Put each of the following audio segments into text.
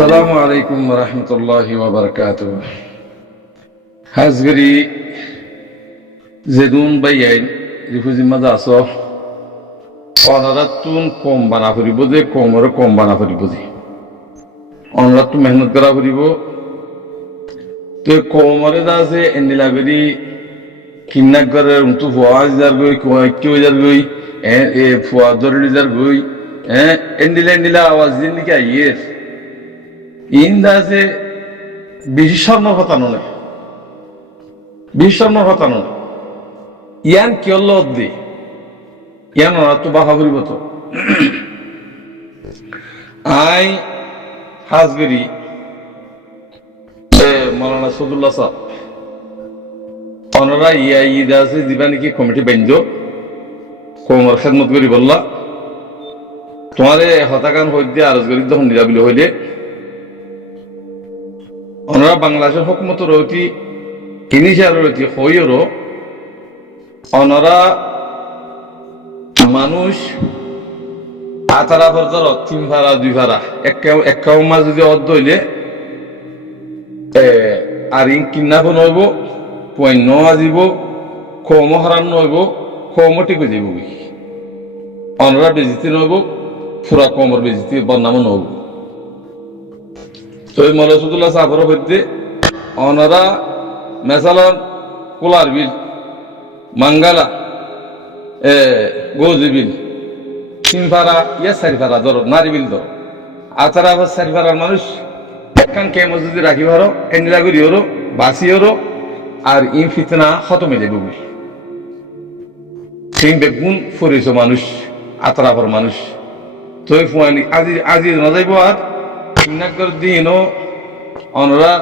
আসসালামু আলাইকুম রহমতুল্লাহি ওয়া বারাকাতুহু। হাজগরি জেদুন বাইয়াইন রিফুজি মাঝে আছো অনারাতুন কম বানা ফুরিব যে কমরে কম বানা ফুরিব যে অনারাতু মেহনত করা ফুরিব তো কমরে যা আছে এন্ডিলাগরি কিন্নাক করে উন্তু ফুয়া যার গই কেউ যার গই এ ফুয়া দরি যার গই এন্ডিলা আওয়াজ দিন নাকি আইয়ের ইন্দাজে বিশ্বর্ণ হতানো নয় বিশ্বর্ণ হতানো ইয়ান কিয়ল্ল দি ইয়ান ওরা তো বাহা করিব তো আই হাজগরি মৌলানা সদুল্লাহ সাহ ওনারা ইয়া ঈদ আছে দিবা নাকি কমিটি বান্ধ কোমর খেদমত করি বললা তোমারে হতাকান হইতে আরজ করি যখন নিরাবিল হইলে ওনারা বাংলাদেশের হকুমত রয়েছি ইনিশিয়াল রয়েছি হইরও ওনারা মানুষ আতারা ফরজার তিন ভাড়া দুই ভাড়া একাও মাছ যদি অর্ধ হইলে আর ইন কিন্নাফোন হইব পয়ন আজিব কম হারান হইব কম টিকে যাব ওনারা বেজিতে নইব ফুরা কমর বেজিতে বদনামও নইব তো এই মৌলানা সাহাবর হইতে ওনারা মেসালান কোলার বিল মাঙ্গালা গোজি বিল তিন ভাড়া ইয়া চারি ভাড়া ধরো নারী বিল ধরো আতারা আবার চারি ভাড়ার মানুষ একখান কেমন যদি রাখি ভারো এন্ডিলা করি হরো বাসি হরো আর ইন ফিতনা খতমে যাবে সেই বেগুন ফরিস মানুষ আতারাপর মানুষ তো ফুয়ানি আজি আজি না যাইব আর কিনাকর দিন অনরা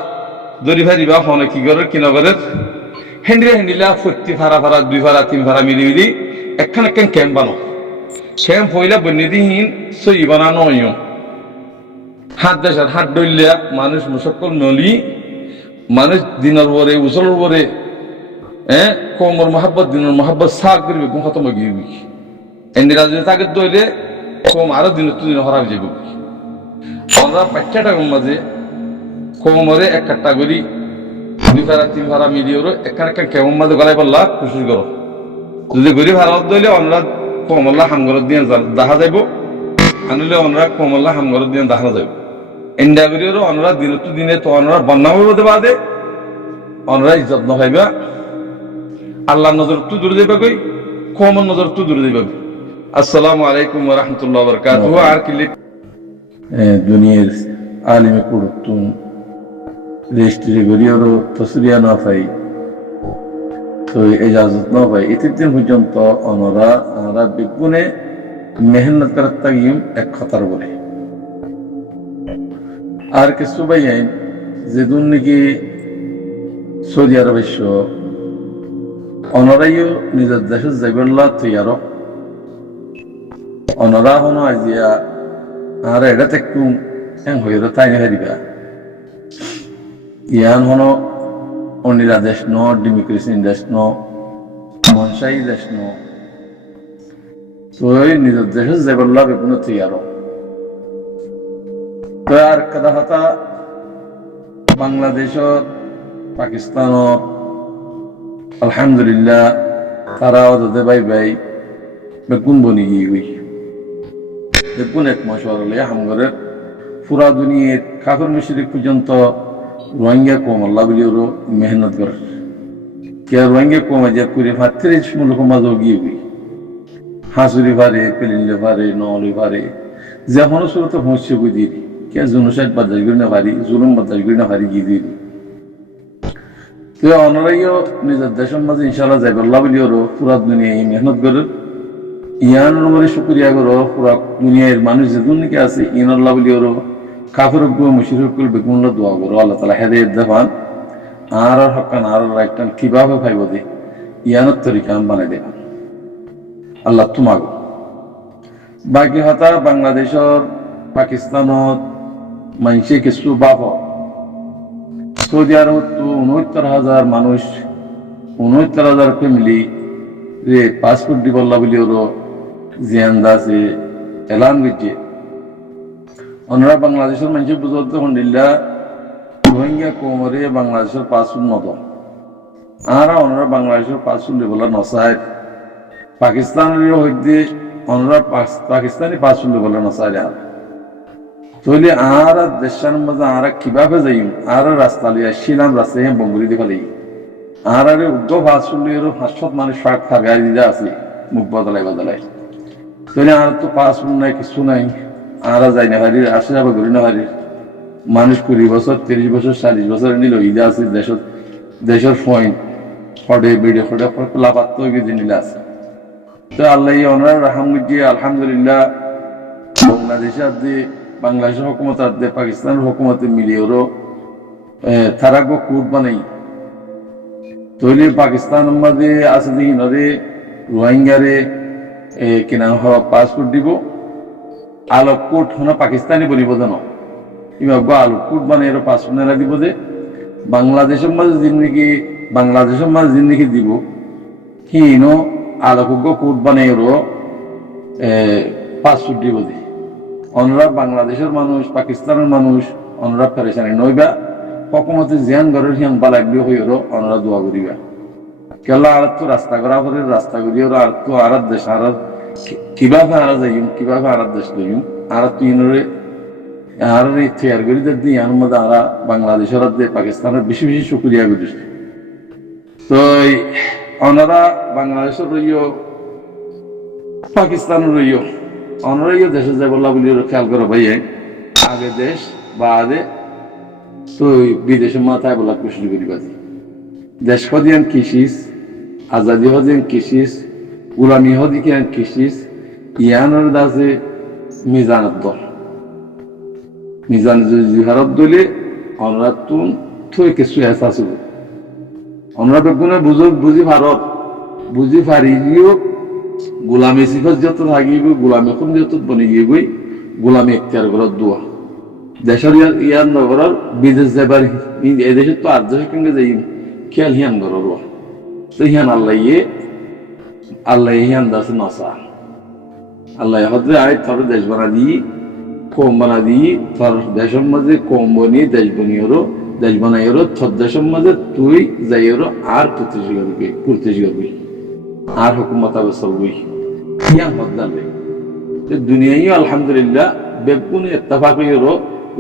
দড়ি ফারিবা ফোনে কি করে কিনগরের হেন্ডিলা ফুটি ভাড়া ভাড়া দুই ভাড়া তিন ভাড়া মিলি মিলি একখান ক্যাম্প বানো ক্যাম্প হইলা বন্যদিহীন সই বানানো হাত দেশের হাত ডইলিয়া মানুষ মুসকল নলি মানুষ দিনের পরে উচলের পরে কমর মহাব্বত দিনের মহাব্বত সাগ করবে কোন খতম গিয়ে এন্দিরা যদি তাকে দইলে কম আরো দিন হরাব যাব আমরা বাচ্চাটা মাঝে কমরে এক কাট্টা করি দুই ভাড়া তিন ভাড়া মিলিয়ে একখান কেমন মাঝে গলাই পারলা খুশি করো যদি গরিব হারাত দইলে আমরা কমল্লা হামগরত দিয়ে দেখা যাইব আনলে আমরা কমল্লা হামগরত দিয়ে দেখা যাইব এন্ডা করিও আমরা দিনে তো আমরা বন্যা হইতে বাদে আমরা ইজ্জত নহাইবা আল্লাহর নজর তো দূরে যাইবা কই কমর নজর তো দূরে যাইবা আসসালামু আলাইকুম ওয়া রাহমাতুল্লাহি ওয়া বারাকাতুহু আর কি দুনিয়ার আলিমে কুরতুন রেজিস্ট্রি গরিয়রো তসরিয়া না পাই তো ইজাজত না পাই এতদিন পর্যন্ত ওনারা বিগুণে মেহনত করার তাগিম এক খতার বলে আর কিছু বাইন যেদুন নাকি সৌদি আরব অনরাইও নিজের দেশের যাইবল্লা তৈয়ার অনরা হনো আজিয়া আর এটা একটু হইল তাই হারিবা ইয়ান হনো অনিরা দেশ ন ডেমোক্রেসি দেশ ন মনসাই দেশ ন তো নিজের দেশের যাইবল্লা বেগুন তৈয়ার তো আর কথা কথা বাংলাদেশত পাকিস্তানত আলহামদুলিল্লাহ তারাও দাদে বাই বাই বেগুন বনি গিয়ে বেগুন এক মাস হলে হামগরের পুরা দুনিয়ার কাফের মুশরিক পর্যন্ত রোহিঙ্গা কম আল্লাহ বলিও মেহনত করে কে রোহিঙ্গা কম যে করে ফাত্রে মূলক মাঝও গিয়ে হাসুরি পারে পেলিনলে পারে নলি পারে যেমন শুরুতে পৌঁছে বুঝি কে জুনুসাইড বাদাস করি না পারি জুলুম বাদাস করি না পারি গিয়ে দিই তো অনারাইও নিজের দেশের মাঝে ইনশাল্লাহ যাইব আল্লাহ বলিও পুরা দুনিয়ায় মেহনত করে ইয়ান নম্বরে শুক্রিয়া করো পুরা দুনিয়ার মানুষ যেদিন নাকি আছে ইন আল্লাহ বলিও কাফের মুশরিক বেগুন দোয়া করো আল্লাহ তাআলা হেদায়েত দেখান আর হকান আর রাইটান কিভাবে পাইব দে ইয়ানত তরিকা বানাই দেখান আল্লাহ তোমাক বাকি হতা বাংলাদেশর পাকিস্তানত মানুষে কিছু বাপ সৌদি আরব তো 69,000 মানুষ 69,000 ফ্যামিলি রে পাসপোর্ট দিব বলি ওর জিয়ান্দা আছে এলান গেছে ওনারা বাংলাদেশের মানুষের বুঝতে হন্ডিল্লা রোহিঙ্গা কোমরে বাংলাদেশের 5 উন্নত আর ওনারা বাংলাদেশের 5 বলা নসায় পাকিস্তানের হইতে ওনারা পাকিস্তানি 5 বলা নসায় আর তাহলে আর দেশের মধ্যে আর কিভাবে যাই আর রাস্তা লিয়া শিলাম রাস্তায় বঙ্গুরি দিয়ে ফেলি আর উদ্যোগ 5 মানুষ শাক খাগাই দিতে আছে মুখ বদলাই তাহলে আর তো 5 নাই কিছু নাই আর যাই না হারির আসে যাবে ঘুরি না হারির মানুষ 20 বছর 30 বছর 40 বছর নিল ইদা আছে দেশের পয়েন্ট ফটে বিড়ে ফটে লাপাত নিলে আছে তো আল্লাহ ওনার রাহামুজি আলহামদুলিল্লাহ বাংলাদেশের হুকুমত আর পাকিস্তানের হুকুমতে মিলিয়ে ওরও তারা কুট বানাই তৈলি পাকিস্তানের মধ্যে আছে দেখি নরে রোহিঙ্গারে কিনা পাসপোর্ট দিব আলোক কোট হনা পাকিস্তানি বলিব জান ইবা আলোক কোট বানাই পাসপোর্ট নেলা দিব যে বাংলাদেশের মাঝে জিন্দিগি দিব হিনো আলোক কোট বানাই পাসপোর্ট দিব যে অনরা বাংলাদেশের মানুষ পাকিস্তানের মানুষ অনরা পেরেশানি নইবা হকুমতে জিয়ান ঘরের হিয়ান বালাইবলি হইরো অনরা দোয়া করিবা কেলা আর তো রাস্তা করা করে রাস্তা করি আর তো আর দেশ আর কিভাবে আর যাইম কিভাবে আর দেশ লইম আর তিনরে আর তৈরি করি দিই আর মধ্যে আর বাংলাদেশের পাকিস্তানের বেশি বেশি শুক্রিয়া করিস তো অনরা বাংলাদেশের রইও পাকিস্তানের রইও অনরাইও দেশে যাই বললা বলি খেয়াল করো ভাই আগে দেশ বা আগে তো বিদেশের মাথায় বলা কুশলি করিবা দেশ হদিয়ান কৃষিস আজাদি হদিয়ান কৃষিস গুলামি হদিয়ান কৃষিস ইয়ানোর দাসে মিজানত দল মিজান জিহারত দলে অনরা তুন থই কিছু এসা আসিব অনরা বেগুনে বুঝি ভারত বুঝি ফারিও গোলামী সিফত যত থাকিব গোলামী কোন যত বনি গিয়ে গোলামী এখতিয়ার করার দোয়া দেশের ইয়ার নগরের বিদেশ যাবার এদেশে তো আর দেশের সঙ্গে যাই খেয়াল হিয়ান করো তো হিয়ান আল্লাহ হিয়ান দাসে নসা আল্লাহ হতে আয় তোর দেশ বানা দিই কম বানা দিই তোর দেশের মাঝে কম বনি দেশ বনিওরও দেশ বানাইরও তোর দেশের মাঝে তুই যাইরও আর করতে শিখবি আর হুকুমত চলবই হিয়ান হদ্দার দুনিয়ায় আলহামদুলিল্লাহ বেগুন ইত্তেফাকইরও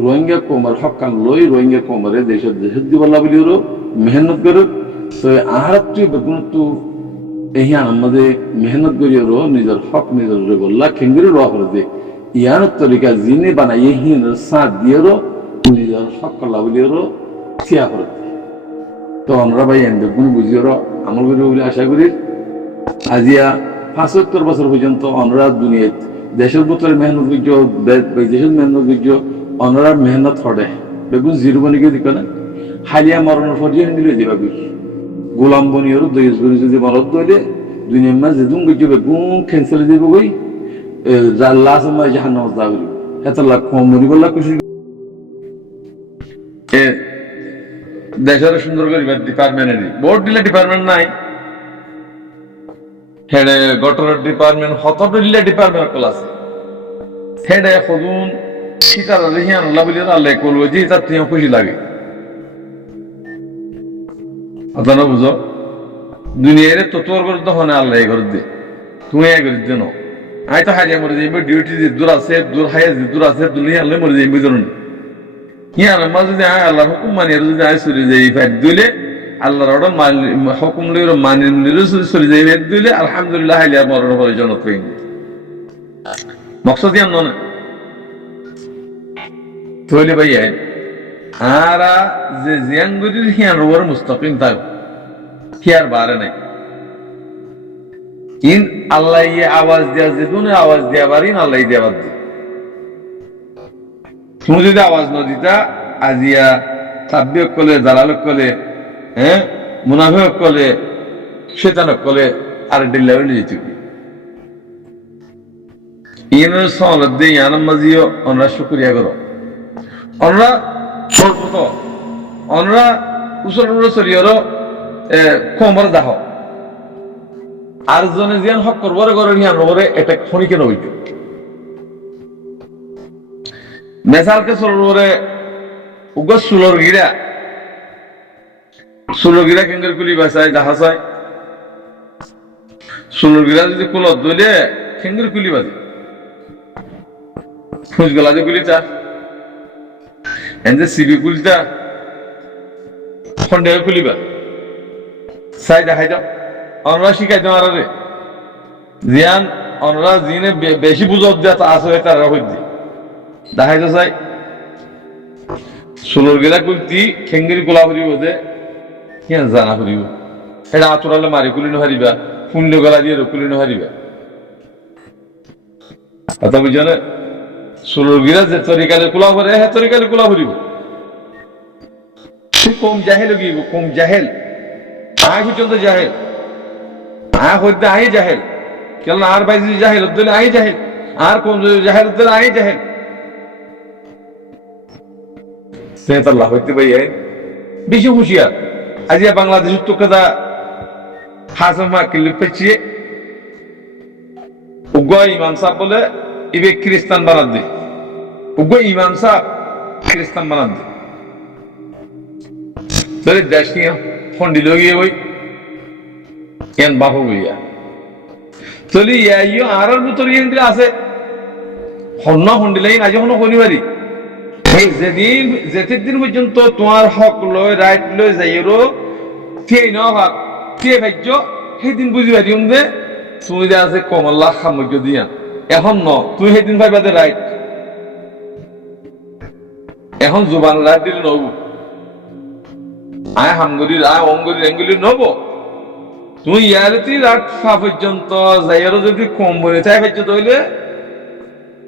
রোহিঙ্গা কোমর হকান লই রোহিঙ্গা কোমরে দেশের দিবল্লা বলিরও মেহনত করো তো আর তুই বেগুন তো হিয়ান আমাদের মেহনত করিও নিজের হক নিজের বললা খেঙ্গুরি রোয়া করে দে ইয়ার তরিকা জিনে বানাইয়ে হিন সাথ দিয়েরও নিজের হক কল্লা বলিও থিয়া করে তো আমরা ভাই বেগুন বুঝিও আমল করিব বলে আশা করি আজিয়া 75 বছর পর্যন্ত আমরা দুনিয়াত দেশের ভিতরে মেহনত করছো দেশের মেহনত করছো অনরা মেহনত করে বেগুন জিরো বনিকে দিক না হালিয়া মরণের ফরিয়ে নিলে দিবা গোলাম বনিওর দইস বনি যদি মরদ দইলে দুনিয়ার মাঝে যেদুন করছো বেগুন ক্যান্সেল দিব গই জাল্লা সময় জাহান্নাম যাবি এতলা কম মরি বললা খুশি দেশের সুন্দর করে ডিপার্টমেন্ট বোর্ড দিলে ডিপার্টমেন্ট নাই হেডে গটরের ডিপার্টমেন্ট হতদিল্লা ডিপার্টমেন্ট ক্লাস হেডে খদুন শিকার রেহিয়ান লাবিলি আল্লাহ করবো যে তার তুই খুশি লাগে আপনারা বুঝো দুনিয়ারে তো তোর করে তো হয় আল্লাহ করে দে তুমি এ করে দেন আই তো হারিয়া মরে যাইবে ডিউটি যে দূর আছে দূর হাইয়া যে দূর আছে দুনিয়া আল্লাহ মরে যাইবে ধরুন ইয়ার মা যদি আয় আল্লাহ হুকুম মানি যদি আয় চলে যাই ফাইট দিলে আল্লাহর অর্ডার হুকুম লইর মানি নিলে চলে যাই ফাইট দিলে আলহামদুলিল্লাহ হাইয়া মরণ পরে জনত কই মকসদ ইয়ান নয় তোলে ভাই আরা যে জিয়াঙ্গুরির হিয়ান রোবর মুস্তাকিম তাই হিয়ার বারে নাই ইন আল্লাহ ইয়ে আওয়াজ দেয়া যেদুন আওয়াজ দেয়া পারিন আল্লাহ দেয়া বাদ দি তুমি যদি আওয়াজ ন দিতা আজিয়া সাব্বিয়ক কলে জালালক কলে হ্যাঁ মুনাফিক কলে শয়তানক কলে আর ডিল্লা হয়ে যেত ইনের সওয়ালত দে ইয়ানাম মাজিও আমরা শুকরিয়া করো আমরা সর্বত আমরা উসর সরিয়র কোমর দাহ আর জনে জিয়ান হক করবরে করে হিয়ান রবরে এটা খনি কেন হইতো মেসালকে সরোরে উগ সুলোর গিরা কেঙ্গের কুলি বাসায় দেখা যায় সুলোর গিরা যদি কুলত দইলে কেঙ্গের কুলি বাজে ফুস গলা যে কুলিটা এনে সিবি কুলিটা খন্ডে কুলিবা চাই দেখাই দাও অনরা শিখাই দাও আরে জিয়ান অনরা জিনে বেশি বুঝক দেয়া আছে তারা হইতে দেখাই তো চাই সুলোর গিরা কুলতি খেঙ্গেরি গোলা ফুরিব দে কেন জানা ফুরিব এটা আতরালে মারি কুলি নহারিবা ফুন্ড গলা দিয়ে কুলি নহারিবা কথা বুঝো না সুলোর গিরা যে তরিকালে কুলা ভরে হ্যাঁ তরিকালে কুলা ফুরিব কম জাহেল গিব কম জাহেল আয় পর্যন্ত জাহেল হইতে আই জাহেল কেন আর বাইজি জাহেল উদ্দিন আই জাহেল আর কোন জাহেল উদ্দিন আই জাহেল সেতাল্লাহ হইতে ভাই বেশি হুঁশিয়ার আজিয়া বাংলাদেশের তো কথা হাসমা কিলি পেছিয়ে উগ্র ইমাম সাহেব বলে ইবে খ্রিস্টান বানাত দে উগ্র ইমাম সাহেব খ্রিস্টান বানাত দে তোর দেশ নিয়ে ফন্ডি লগিয়ে ওই কেন বাহু হইয়া চলি ইয়ো আর ভিতর ইয়ে আছে হন্য হন্ডিলাই আজ হনো শনিবারই যেদিন যেতের দিন পর্যন্ত তোমার হক লয় রাইট লয় যাইরো থিয়ে ন হক থিয়ে ভাজ্য সেদিন বুঝি পারিম যে তুমি যে আছে কমল্লা সামর্থ্য দিয়া এখন ন তুমি সেদিন ভাইবা যে রাইট এখন জোবান রাইট দিলে নব আয় হামগরির আয় অঙ্গরির এঙ্গুলির নব তুমি ইয়ারতি রাত ফা পর্যন্ত যাইরো যদি কম বলে চাই পর্যন্ত হইলে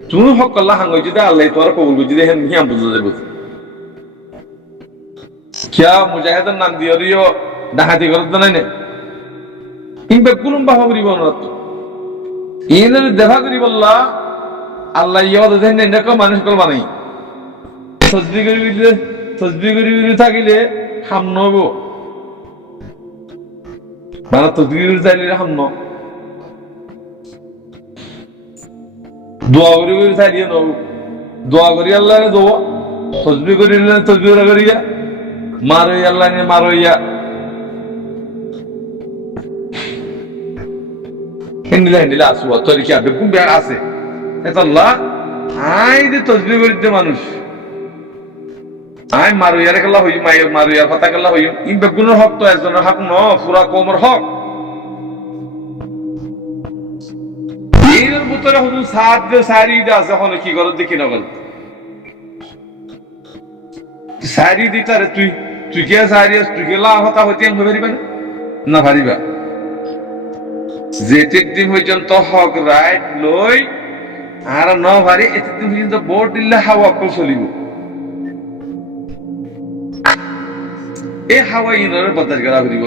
তুমি সকল্লা হাঙ্গ যদি আল্লাহ তোমার কবুল করে যদি হেন হিয়াম বুঝে যাবে কিয়া মুজাহিদের নাম দিয়ে রিও ডাহাতি করত নাই না ইনবে কুলুম বাহা করিব না তো ইনের দেখা করি বললা আল্লাহ ইয়াদ দেন না কো মানুষ কল বানাই তসবিহ করি থাকিলে হাম নব মানে তসবিহ করি চাইলে হাম ন দোয়া করি চাইলে নব দোয়া করি আল্লাহ দোয়া তসবিহ করিলে তসবিহ করিয়া মারো আল্লাহ নে মারো ইয়া হিন্দিলা আসুয়া তরিকা বেকুম বে আছে এটা আল্লাহ আই যে তসবিহ করিতে মানুষ আই মারো ইয়ার কাল্লা হই মারো ইয়ার কথা কাল্লা হই ইন বেগুনের হক তো একজনের হক ন পুরা কমর হক এর ভিতরে হুজুর সাত দে সারি দে আছে হলো কি করে দেখি না বল সারি দিতারে তুই কে সারি তুই কে লা হতা হতে আমি পারিবা না পারিবা যেতে দিন পর্যন্ত হক রাইট লই আর ন ভারি এতে দিন পর্যন্ত বোর্ড দিলে হাওয়া কল চলিব এই হাওয়া ইনর বদাস করা হইব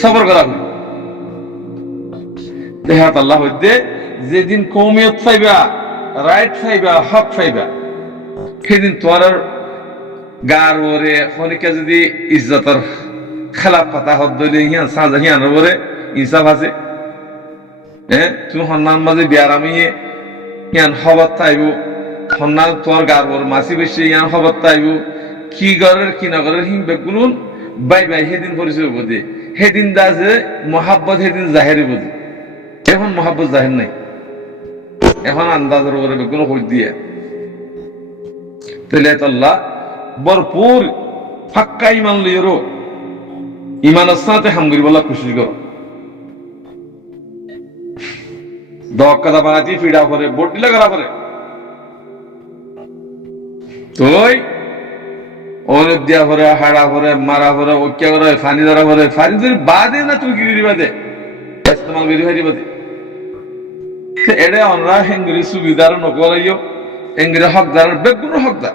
সবর করা হইব দেহাত আল্লাহ হইতে যেদিন কওমিয়ত পাইবা রাইট পাইবা হক পাইবা সেদিন তোমার গার ওরে খনিকা যদি ইজ্জতর খেলাফ পাতা হদ দইলে হিয়ান সাজা হিয়ান ওরে ইনসাফ আছে হ্যাঁ তুমি সন্ন্যান মাঝে বিয়ারামিয়ে ইয়ান খবর তাইব সন্ন্যান তোর গার ওর মাসি বেশি ইয়ান খবর তাইব কি ঘরের কি নগরের হিম বেগুন বাই বাই সেদিন পরিচয় বোধে সেদিন দা যে মহাব্বত সেদিন জাহেরি বোধে এখন মহাব্বত জাহের নাই এখন আন্দাজের উপরে বেগুন হই দিয়ে তাহলে আল্লাহ ভরপুর ফাক্কা ইমান লইরো ইমানের সাথে হামগরি বলা খুশি করো দক্কাদা বানাতি ফিডা করে বোট দিলে করা করে তুই অনেক দিয়া করে হাড়া করে মারা করে ঐক্যা করে ফানি ধরা করে ফানি ধরে বাদে না তুই গিরি বাদে ইস্তেমাল গিরি হারি বাদে এড়ে আমরা হেঙ্গুরি সুবিধার নকলাইও হেঙ্গুরি হকদার বেগুন হকদার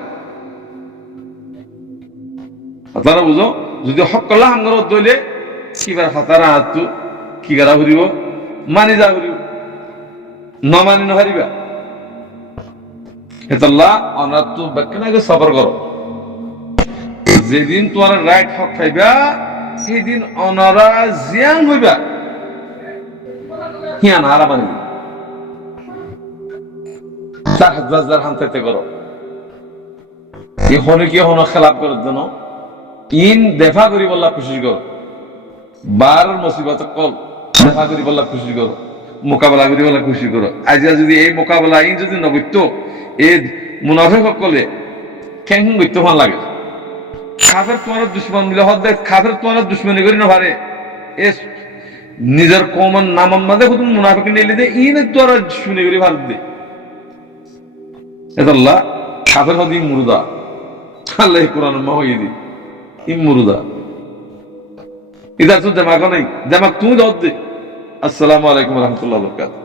আপনারা বুঝো যদি হক কলা হাঙ্গর দইলে কিবার হাতারা হাতু কি করা ফুরিব মানি যা ফুরিব নমানি নহারিবা এতল্লাহ অনার তো বেকেনাকে সবর করো যেদিন তোমার রাইট হক পাইবা সেদিন অনারা জিয়ান হইবা হিয়ান হারা মানি ৪,০০০ হামতে করো হনে কি হন খেলাপ করার জন্য ইন দেখা করি বললা খুশি কর বার মুসিবত কল দেখা করি বললা খুশি করো মোকাবেলা করি বললা খুশি করো আজ যদি এই মোকাবেলা ইন যদি নবৈত্য এই মুনাফিক সকলে কেন করতে ভাল লাগে কাফের তোমার দুশ্মন মিলে হদ দেখ কাফের তোমার দুশ্মনী করি না পারে এ নিজের কমন নাম মাঝে কত মুনাফিক নিলে দে ইন তোরা দুশ্মনী করি ভাল দে এদাল্লাহ কাফের হদি মুরুদা আল্লাহ কোরআন মাহইয়ে দি ই মুরুদা ইদার তো দিমাগ নাই দিমাগ তুমি দাও দে আসসালামু আলাইকুম ওয়া রাহমাতুল্লাহি ওয়া বারাকাতুহু